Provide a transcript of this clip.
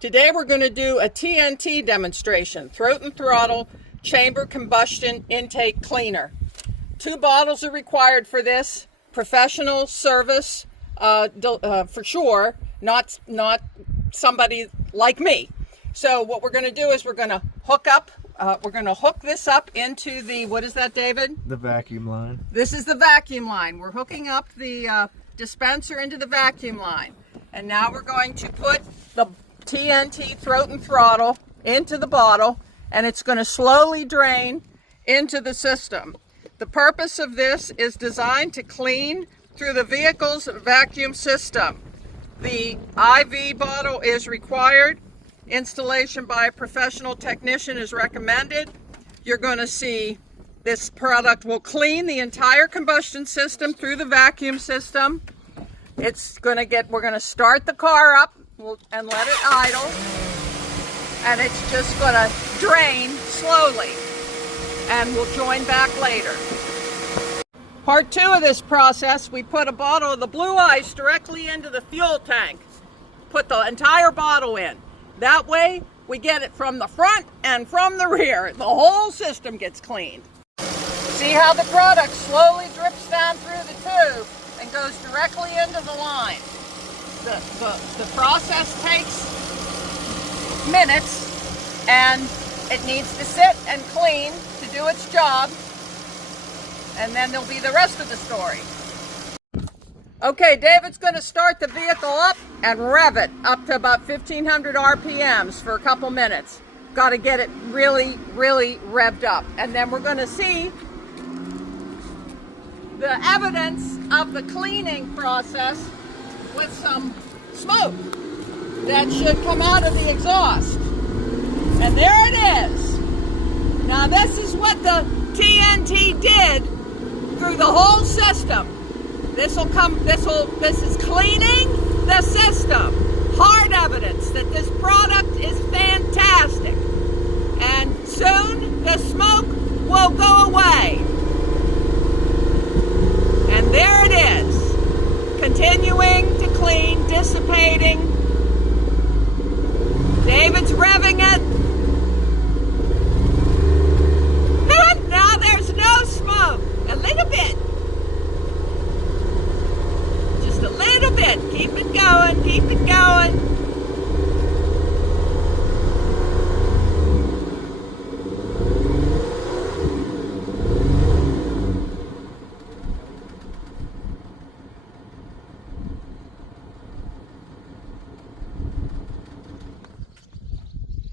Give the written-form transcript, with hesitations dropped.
Today we're going to do a TNT demonstration, throat and throttle chamber combustion intake cleaner. 2 bottles are required for this. Professional service, for sure, not somebody like me. So what we're going to do is we're going to hook this up into the, what is that, David? The vacuum line. This is the vacuum line. We're hooking up the dispenser into the vacuum line. And now we're going to put the TNT throat and throttle into the bottle, and it's going to slowly drain into the system. The purpose of this is designed to clean through the vehicle's vacuum system. The IV bottle is required. Installation by a professional technician is recommended. You're going to see this product will clean the entire combustion system through the vacuum system. We're going to start the car up and let it idle, and it's just going to drain slowly, and we'll join back later. Part 2 of this process, we put a bottle of the blue ice directly into the fuel tank. Put the entire bottle in. That way we get it from the front and from the rear. The whole system gets cleaned. See how the product slowly drips down through the tube and goes directly into the line. The process takes minutes, and it needs to sit and clean to do its job, and then there'll be the rest of the story. Okay, David's going to start the vehicle up and rev it up to about 1500 RPMs for a couple minutes. Got to get it really, really revved up, and then we're going to see the evidence of the cleaning process with some smoke that should come out of the exhaust. And there it is. Now this is what the TNT did through the whole system. This is cleaning the system.